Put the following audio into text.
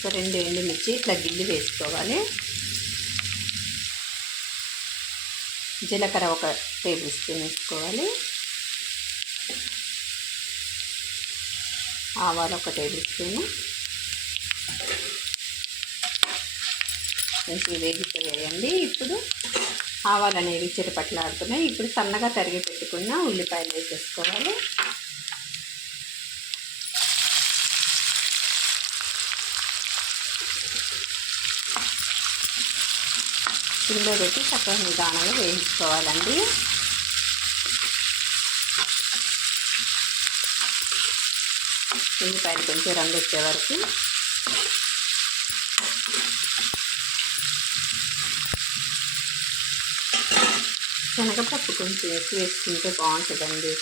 ఒక 2 ఎండుమిర్చి ఇట్లా గిల్లి వేసుకోవాలి. జీలకర్ర ఒక టేబుల్ స్పూన్ వేసుకోవాలి. ఆవాలు ఒక టేబుల్ స్పూను. కొంచెం వేగిపోయాయండి. ఇప్పుడు ఆవాలు అనేవి చిటపట్లాడుతున్నాయి. ఇప్పుడు సన్నగా తరిగి పెట్టుకున్న ఉల్లిపాయలు వేసేసుకోవాలి. సిమ్లో పెట్టి చక్కగా నిదానంగా వేయించుకోవాలండి. ఉల్లిపాయలు కొంచెం రంగు వచ్చే వరకు శనగపప్పు కొంచెం ఎక్కువ వేసుకుంటే బాగుంటుందండి.